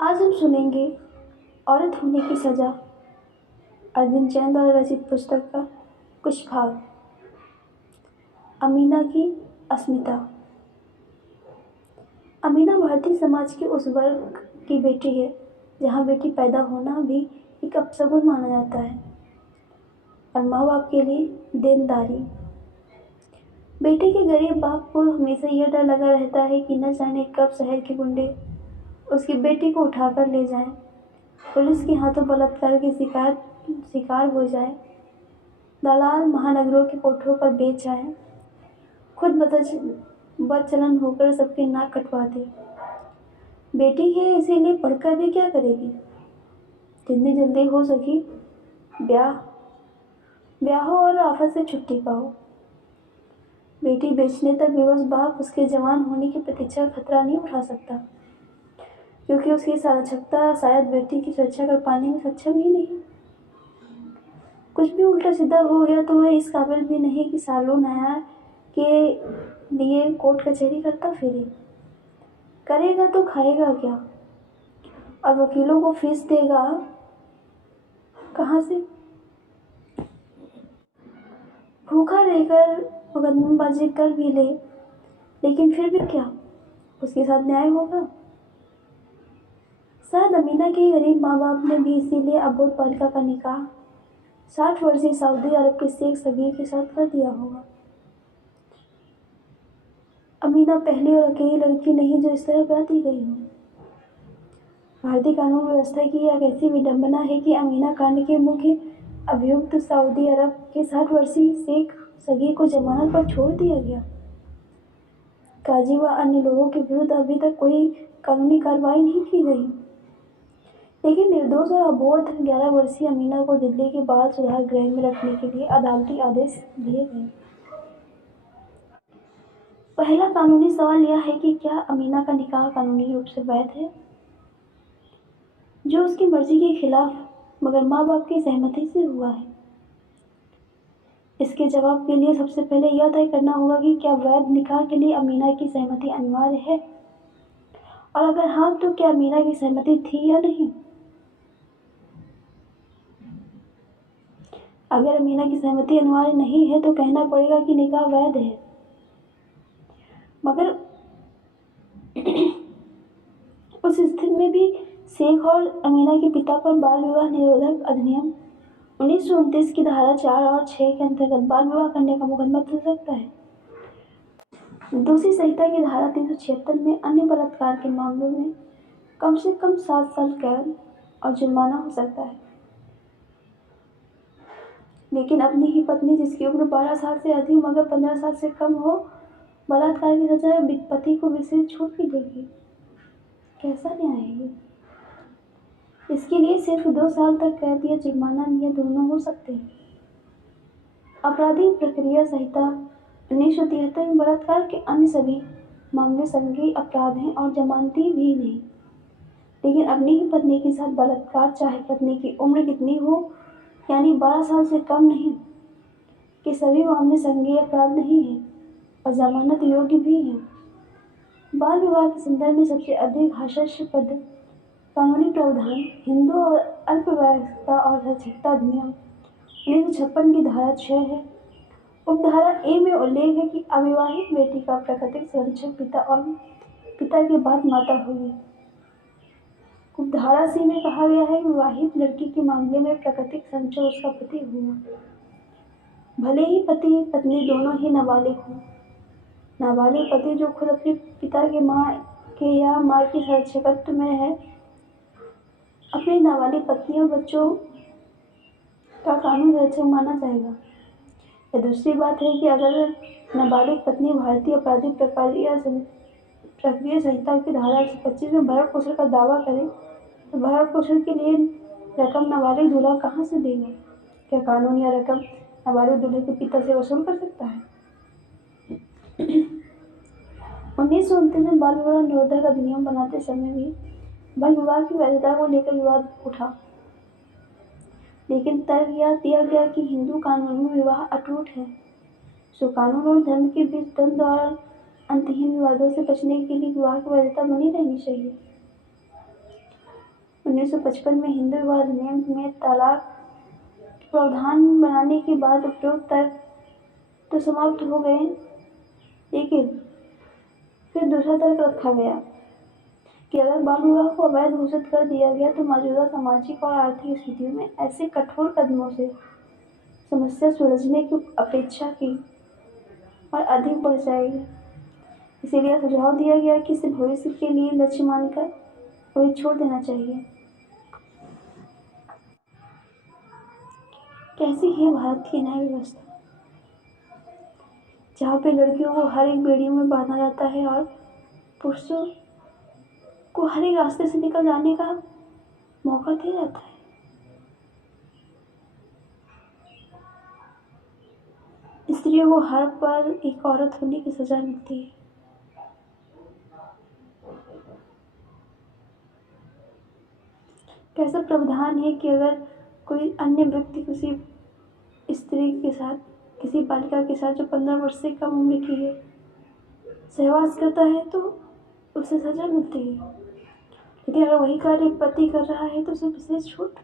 आज हम सुनेंगे औरत होने की सजा, अरविंद जैन द्वारा रचित पुस्तक का कुछ भाग। अमीना की अस्मिता। अमीना भारतीय समाज के उस वर्ग की बेटी है जहाँ बेटी पैदा होना भी एक अपशगुन माना जाता है और माँ बाप के लिए देनदारी। बेटे के गरीब बाप को हमेशा यह डर लगा रहता है कि न जाने कब शहर के गुंडे उसकी बेटी को उठाकर ले जाएं, पुलिस के हाथों बलात्कार के शिकार हो जाए, दलाल महानगरों के कोठों पर बेच जाए, खुद बदचलन होकर सबके नाक कटवा दे। बेटी है इसीलिए पढ़कर भी क्या करेगी। जितनी जल्दी हो सकी ब्याह हो और आफत से छुट्टी पाओ। बेटी बेचने तक विवश बाप उसके जवान होने की प्रतीक्षा खतरा नहीं उठा सकता, क्योंकि उसकी साक्षरता शायद बेटी की सुरक्षा कर पाने में सक्षम ही नहीं। कुछ भी उल्टा सीधा हो गया तो वह इस काबिल भी नहीं कि सालों न्याय के लिए कोर्ट कचहरी करता फिरे। करेगा तो खाएगा क्या, और वकीलों को फीस देगा कहाँ से। भूखा रहकर मुकदमेबाजी कर भी ले, लेकिन फिर भी क्या उसके साथ न्याय होगा। शायद अमीना के गरीब माँ बाप ने भी इसीलिए अबोध बालिका का निकाह 60 वर्षीय सऊदी अरब के शेख सगीर के साथ कर दिया होगा। अमीना पहली और अकेली लड़की नहीं जो इस तरह ब्याह दी गई हो। भारतीय कानून व्यवस्था की यह ऐसी विडंबना है कि अमीना कांड के मुख्य अभियुक्त सऊदी अरब के 60 वर्षीय शेख सगीर को जमानत पर छोड़ दिया गया। काजी व अन्य लोगों के विरुद्ध अभी तक कोई कानूनी कार्रवाई नहीं की गई, लेकिन निर्दोष और अबोध 11 वर्षीय अमीना को दिल्ली के बाल सुधार गृह में रखने के लिए अदालती आदेश दिए गए। पहला कानूनी सवाल यह है कि क्या अमीना का निकाह कानूनी रूप से वैध है, जो उसकी मर्जी के खिलाफ मगर माँ बाप की सहमति से हुआ है। इसके जवाब के लिए सबसे पहले यह तय करना होगा कि क्या वैध निकाह के लिए अमीना की सहमति अनिवार्य है, और अगर हाँ तो क्या अमीना की सहमति थी या नहीं। अगर अमीना की सहमति अनिवार्य नहीं है तो कहना पड़ेगा कि निकाह वैध है, मगर उस स्थिति में भी शेख और अमीना के पिता पर बाल विवाह निरोधक अधिनियम 1929 की धारा 4 और 6 के अंतर्गत बाल विवाह करने का मुकदमा चल सकता है। दूसरी संहिता की धारा 376 में अन्य बलात्कार के मामलों में कम से कम 7 साल कैद और जुर्माना हो सकता है। लेकिन अपनी ही पत्नी जिसकी उम्र 12 साल से अधिक मगर 15 साल से कम हो, बलात्कार की सजा पति को विशेष छूट मिलेगी। कैसा न्याय है ये। इसके लिए सिर्फ 2 साल तक कैद या जुर्माना या दोनों हो सकते हैं। आपराधिक प्रक्रिया संहिता 1973 में बलात्कार के अन्य सभी मामले संज्ञेय अपराध हैं और जमानती भी नहीं। लेकिन अपनी ही पत्नी के साथ बलात्कार, चाहे पत्नी की उम्र कितनी हो, यानी 12 साल से कम नहीं, कि सभी मामले संज्ञेय अपराध नहीं हैं और जमानत योग्य भी हैं। बाल विवाह के संदर्भ में सबसे अधिक हास्यास्पद कानूनी प्रावधान हिंदू और अल्पवयस्कता और सचेतता अधिनियम 1956 की धारा 6 है। उपधारा ए में उल्लेख है कि अविवाहित बेटी का प्राकृतिक संरक्षक पिता और पिता के बाद माता होगी। उपधारा सी में कहा गया है कि विवाहित लड़की के मामले में प्राकृतिक संरक्षक उसका पति होगा, भले ही पति पत्नी दोनों ही नाबालिग हों। नाबालिग पति जो खुद अपने पिता के माँ की संरक्षकत्व में है, अपनी नाबालिग पत्नी और बच्चों का कानून संरक्षक माना जाएगा। यह दूसरी बात है कि अगर नाबालिग पत्नी भारतीय आपराधिक प्रक्रिया संहिता की धारा 125 में भरण पोषण का दावा करे तो भरण पोषण के लिए रकम नाबालिग दूल्हा कहाँ से देगा। क्या कानून यह रकम नाबालिग दूल्हे के पिता से वसूल कर सकता है। 1929 में बाल विवाह निरोधक अधिनियम बनाते समय भी बाल विवाह की वैधता को लेकर विवाद उठा, लेकिन तर्क यह दिया गया कि हिंदू कानून में विवाह अटूट है, सो कानून और धर्म के बीच द्वंद्व और अंतहीन विवादों से बचने के लिए विवाह की वैधता बनी रहनी चाहिए। 1955 में हिंदू विवाह अधिनियम में तलाक प्रावधान बनाने के बाद उपरोक्त तर्क तो समाप्त हो गए, लेकिन फिर दूसरा तर्क रखा गया कि अगर बाल विवाह को अवैध घोषित कर दिया गया तो मौजूदा सामाजिक और आर्थिक स्थितियों में ऐसे कठोर कदमों से समस्या सुलझने की अपेक्षा की और अधिक बढ़ जाएगी। इसीलिए सुझाव दिया गया कि इसे भविष्य के लिए लक्ष्य मानकर वही छोड़ देना चाहिए। कैसी है भारत की न्याय व्यवस्था, जहाँ पे लड़कियों को हर एक बेड़ियों में बांधा जाता है और पुरुषों को हर एक रास्ते से निकल जाने का मौका दिया जाता है। स्त्रियों को हर पल एक औरत होने की सजा मिलती है। कैसा प्रावधान है कि अगर कोई अन्य व्यक्ति किसी स्त्री के साथ, किसी बालिका के साथ जो 15 वर्ष से कम उम्र की है, सहवास करता है तो उसे सजा मिलती है, लेकिन अगर वही कार्य पति कर रहा है तो उसे विशेष छूट